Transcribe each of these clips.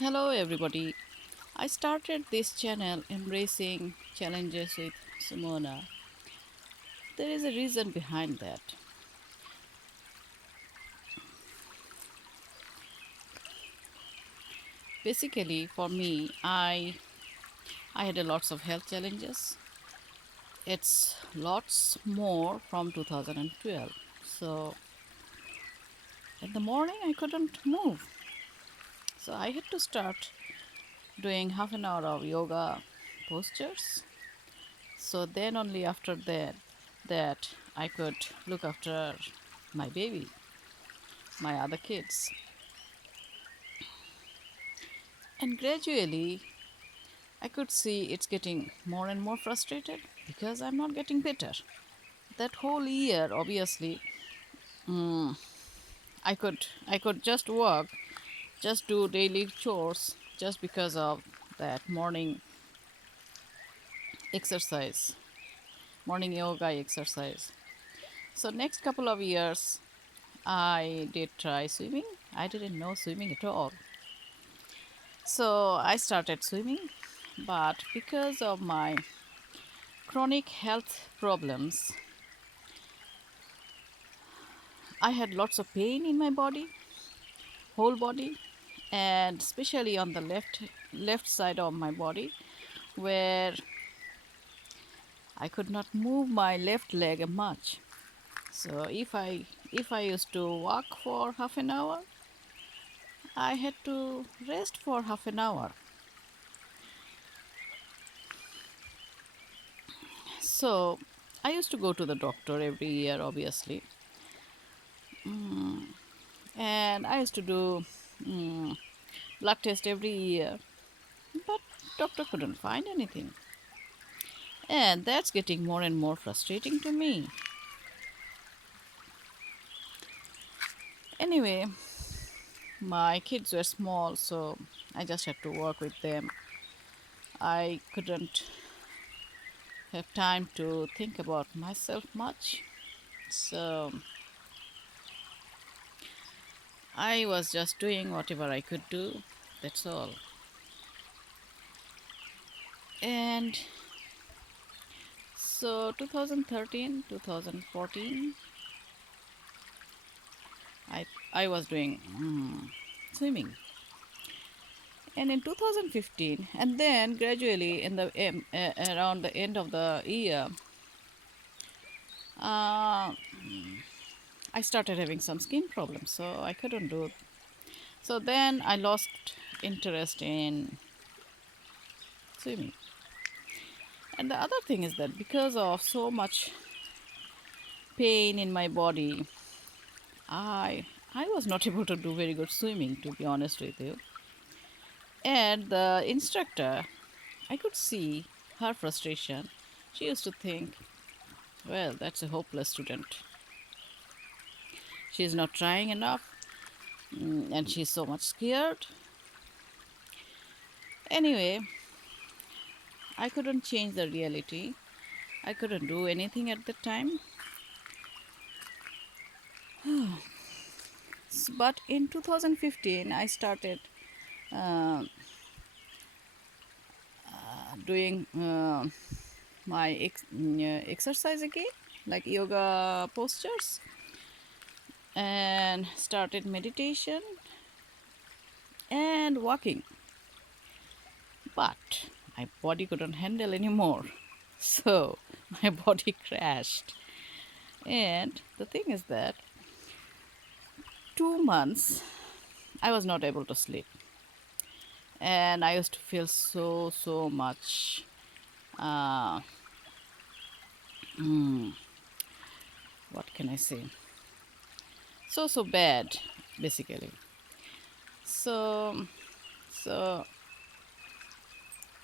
Hello, everybody. I started this channel embracing challenges with Simona. There is a reason behind that. Basically, for me, I had a lots of health challenges. It's lots more from 2012. So in the morning, I couldn't move. So I had to start doing half an hour of yoga postures. So then only after that I could look after my baby, my other kids. And gradually, I could see it's getting more and more frustrated because I'm not getting better. That whole year, obviously, mm, I could just work, just do daily chores, just because of that morning exercise, morning yoga exercise. So next couple of years, I did try swimming. I didn't know swimming at all. So I started swimming, but because of my chronic health problems, I had lots of pain in my body, whole body, and especially on the left side of my body, where I could not move my left leg much. So if I used to walk for half an hour, I had to rest for half an hour. So I used to go to the doctor every year, obviously, and I used to do mm, blood test every year, but doctor couldn't find anything. And that's getting more and more frustrating to me. Anyway, my kids were small, so I just had to work with them. I couldn't have time to think about myself much. So I was just doing whatever I could do. That's all. And so 2013, 2014, I, I was doing swimming. And in 2015, and then gradually in the around the end of the year, uh, I started having some skin problems, so I couldn't do. So then I lost interest in swimming. And the other thing is that because of so much pain in my body, I I was not able to do very good swimming, to be honest with you. And the instructor, I could see her frustration. She used to think, well, that's a hopeless student. She's not trying enough, and she's so much scared. Anyway, I couldn't change the reality. I couldn't do anything at the time. But in 2015, I started uh, doing my exercise again, like yoga postures, and started meditation and walking. But my body couldn't handle anymore. So my body crashed. And the thing is that 2 months I was not able to sleep. And I used to feel so much, uh, what can I say? So bad, basically. So, so,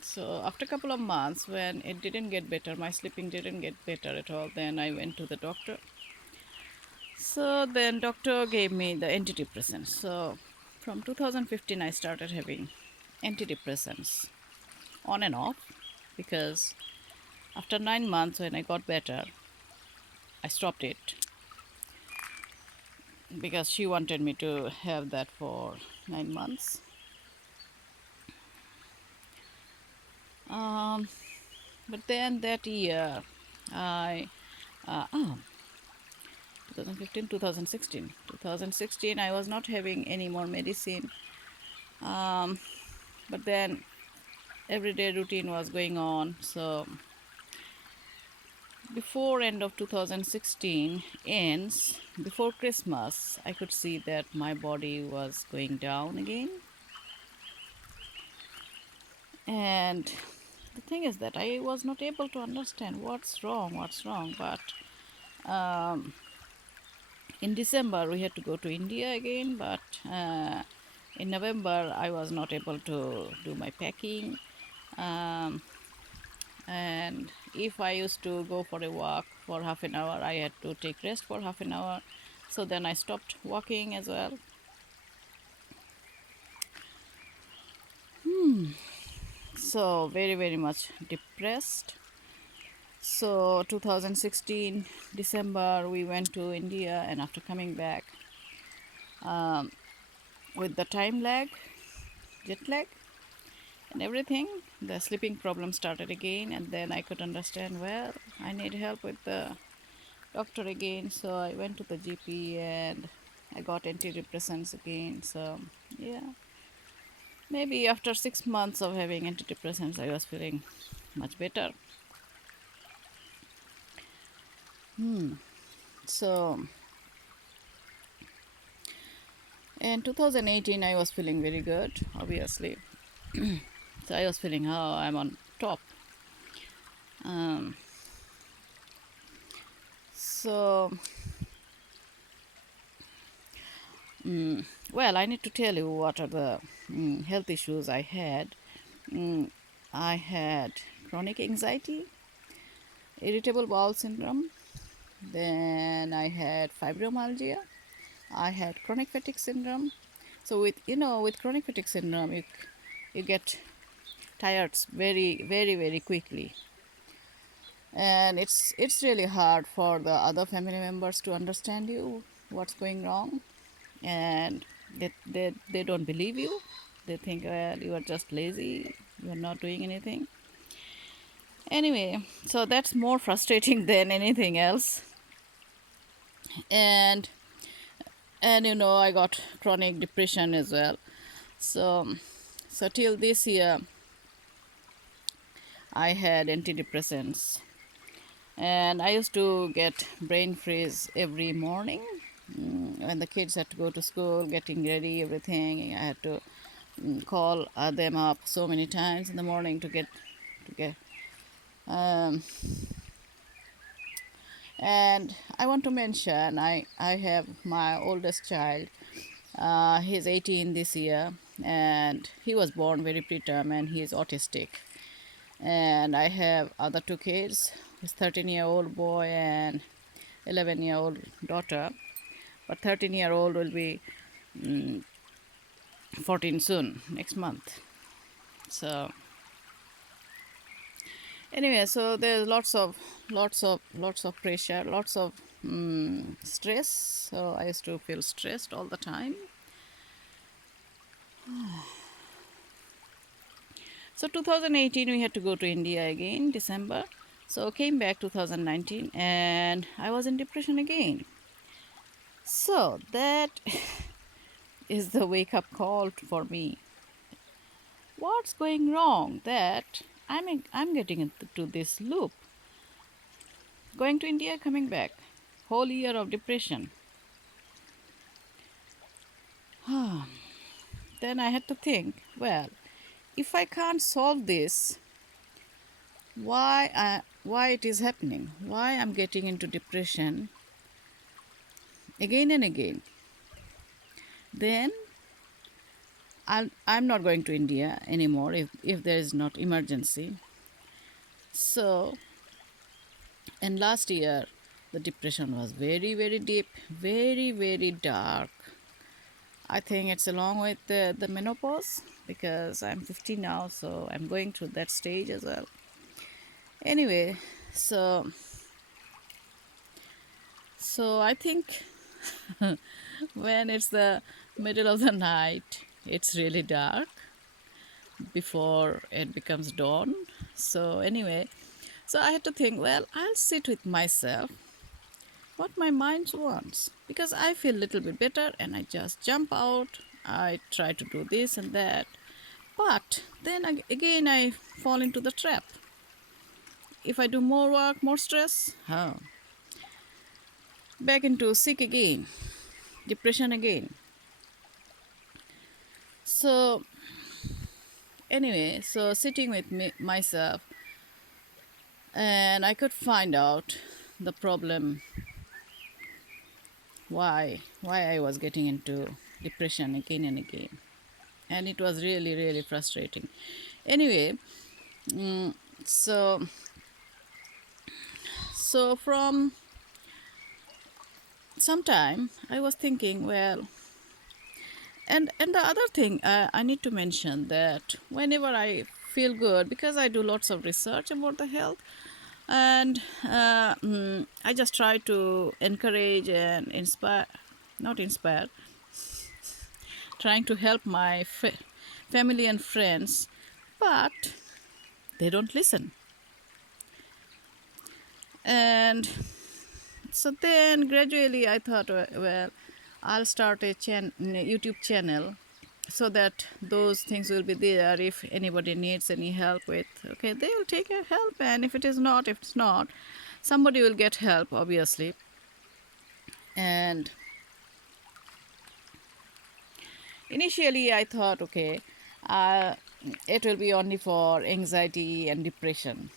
so after a couple of months, when it didn't get better, my sleeping didn't get better at all, then I went to the doctor. So then doctor gave me the antidepressants. So from 2015 I started having antidepressants on and off, because after 9 months when I got better, I stopped it because she wanted me to have that for 9 months. Um, but then that year, I, uh, oh, 2015, 2016, I was not having any more medicine. Um, but then everyday routine was going on. So before end of 2016 ends, before Christmas, I could see that my body was going down again. And the thing is that I was not able to understand what's wrong. But um, in December we had to go to India again, but in November I was not able to do my packing. Um, and if I used to go for a walk for half an hour, I had to take rest for half an hour. So then I stopped walking as well. So very much depressed. So 2016 December we went to India, and after coming back, um, with the time lag, jet lag, and everything, the sleeping problem started again. And then I could understand, well, I need help with the doctor again. So I went to the GP and I got antidepressants again. So yeah, maybe after 6 months of having antidepressants, I was feeling much better. So in 2018, I was feeling very good, obviously. So I was feeling, oh, I'm on top. Um, so, well, I need to tell you what are the health issues I had. Mm, I had chronic anxiety, irritable bowel syndrome, then I had fibromyalgia, I had chronic fatigue syndrome. So with chronic fatigue syndrome, you get tired very quickly, and it's really hard for the other family members to understand you what's going wrong, and they don't believe you. They think, well, you are just lazy, you are not doing anything. Anyway, so that's more frustrating than anything else. and and I got chronic depression as well. So till this year I had antidepressants, and I used to get brain freeze every morning. When the kids had to go to school, getting ready, everything, I had to call them up so many times in the morning to get um, and I want to mention, I have my oldest child. He's 18 this year, and he was born very preterm, and he is autistic. And I have other two kids, a 13-year-old boy and 11-year-old daughter. But 13-year-old will be 14 soon, next month. So anyway, so there's lots of pressure, lots of stress. So I used to feel stressed all the time. So 2018 we had to go to India again, December. So came back 2019, and I was in depression again. So that is the wake up call for me. What's going wrong that I'm getting into this loop? Going to India, coming back, whole year of depression. Then I had to think, well, if I can't solve this, why it is happening? Why I'm getting into depression again and again? Then I'm not going to India anymore if there is not emergency. So, and last year the depression was very deep, very dark. I think it's along with the menopause, because I'm 50 now, so I'm going through that stage as well. Anyway, so I think when it's the middle of the night, it's really dark before it becomes dawn. So anyway, so I had to think, well, I'll sit with myself, what my mind wants, because I feel a little bit better and I just jump out. I try to do this and that, but then again I fall into the trap. If I do more work, more stress, back into sick again, depression again. So anyway, so sitting with myself, and I could find out the problem, why I was getting into depression again and again, and it was really really frustrating. Anyway, so from some time I was thinking, well, and the other thing I need to mention that whenever I feel good, because I do lots of research about the health, and I just try to encourage and inspire, not inspire, trying to help my family and friends, but they don't listen. And so then gradually I thought, well, I'll start a YouTube channel, so that those things will be there. If anybody needs any help with, okay, they will take your help, and if it's not, somebody will get help, obviously. And initially I thought, okay, it will be only for anxiety and depression.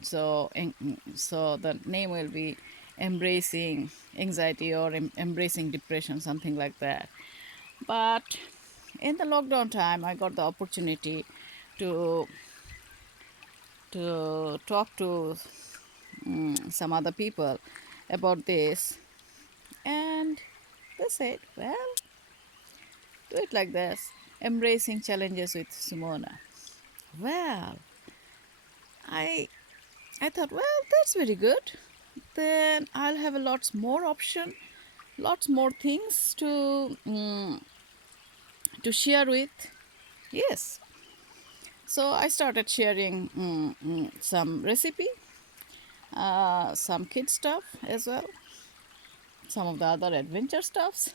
So the name will be Embracing Anxiety or Embracing Depression, something like that. But in the lockdown time, I got the opportunity to talk to some other people about this, and they said, well, do it like this: Embracing Challenges with Simona. Well, I I thought, well, that's very good. Then I'll have a lots more option, lots more things to share with. Yes. So I started sharing some recipe, some kid stuff as well, some of the other adventure stuffs.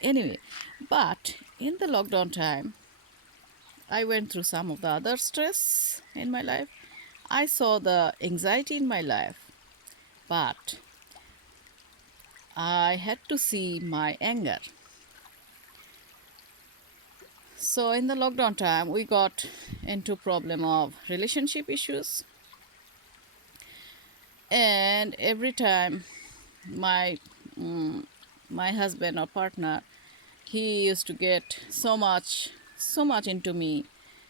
Anyway, but in the lockdown time, I went through some of the other stress in my life. I saw the anxiety in my life, but I had to see my anger. So in the lockdown time, we got into problem of relationship issues, and every time my my husband or partner, he used to get so much into me,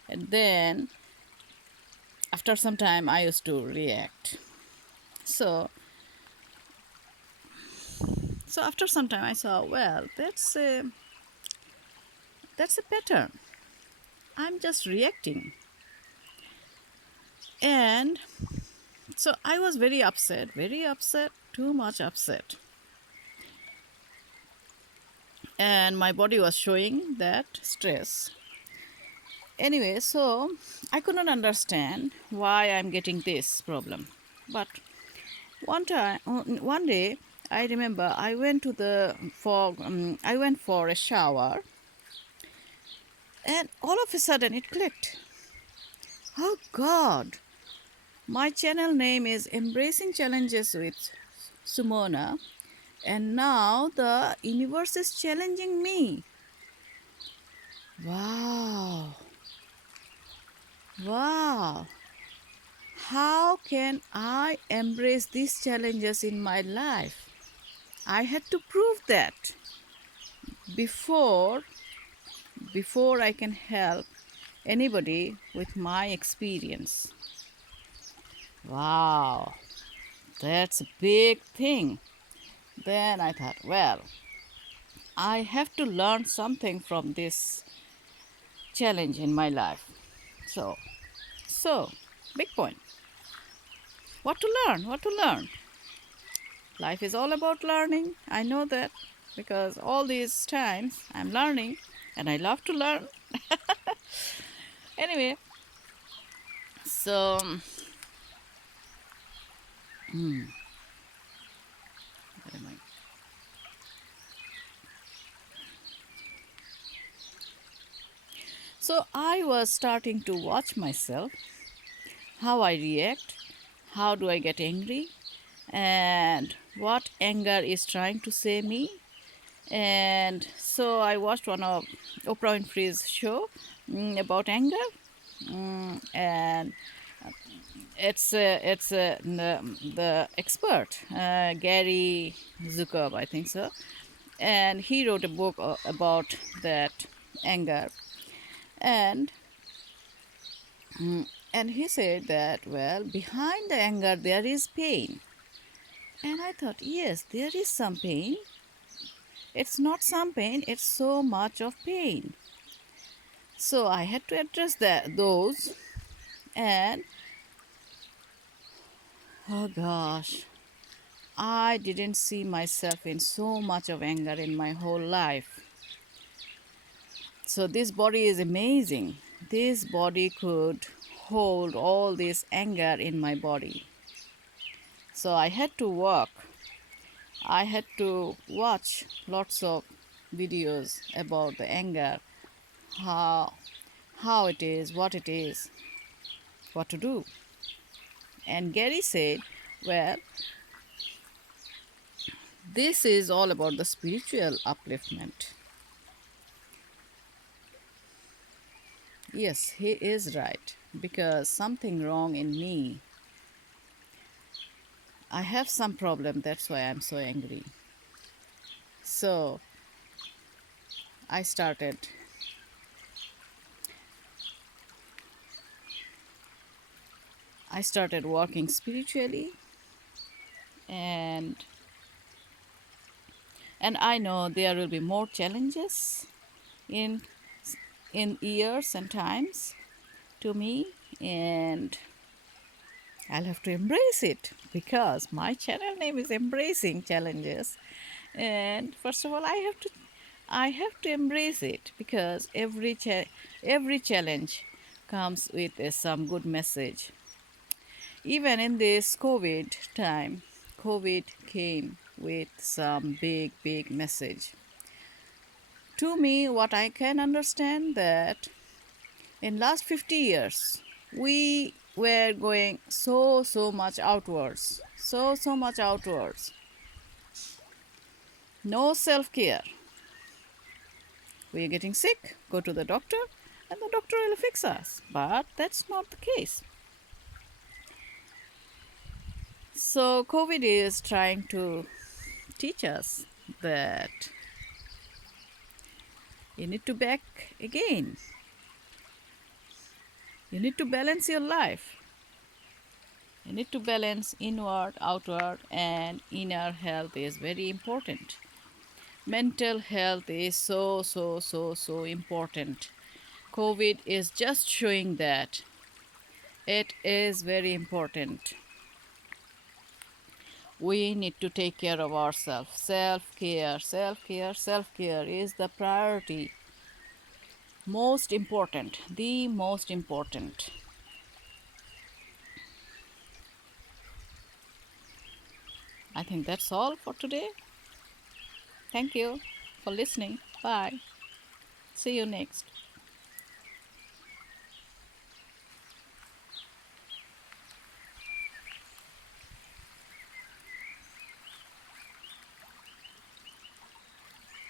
and then after some time I used to react. So after some time I saw, well, that's a pattern. I'm just reacting. And so I was very upset, too much upset. And my body was showing that stress. Anyway, so I could not understand why I'm getting this problem. But one day, I remember I went I went for a shower, and all of a sudden it clicked. Oh God, my channel name is Embracing Challenges with Simona, and now the universe is challenging me. Wow. Wow. How can I embrace these challenges in my life? I had to prove that before I can help anybody with my experience. Wow. That's a big thing. Then I thought, well, I have to learn something from this challenge in my life. So, big point. What to learn? What to learn? Life is all about learning. I know that because all these times I'm learning and I love to learn. Anyway, so where am I? So I was starting to watch myself, how I react, how do I get angry, and what anger is trying to say me. And so I watched one of Oprah Winfrey's show about anger, and the expert Gary Zukav, I think so, and he wrote a book about that anger, and and he said that, well, behind the anger there is pain. And I thought, yes, there is some pain. It's not some pain, it's so much of pain. So I had to address those, and oh gosh, I didn't see myself in so much of anger in my whole life. So this body is amazing. This body could hold all this anger in my body. So I had to work. I had to watch lots of videos about the anger, how it is, what it is, what to do. And Gary said, well, this is all about the spiritual upliftment. Yes, he is right, because something wrong in me. I have some problem, that's why I'm so angry. So I started working spiritually, and I know there will be more challenges in years and times to me, and I'll have to embrace it, because my channel name is Embracing Challenges. And first of all, I have to embrace it, because every challenge comes with some good message. Even in this COVID time, COVID came with some big message. To me, what I can understand, that in last 50 years, we were going so much outwards, so much outwards. No self-care. We are getting sick, go to the doctor, and the doctor will fix us. But that's not the case. So COVID is trying to teach us that you need to back again. You need to balance your life. You need to balance inward, outward, and inner health is very important. Mental health is so important. COVID is just showing that it is very important. We need to take care of ourselves. Self-care is the priority. Most important, the most important. I think that's all for today. Thank you for listening. Bye. See you next.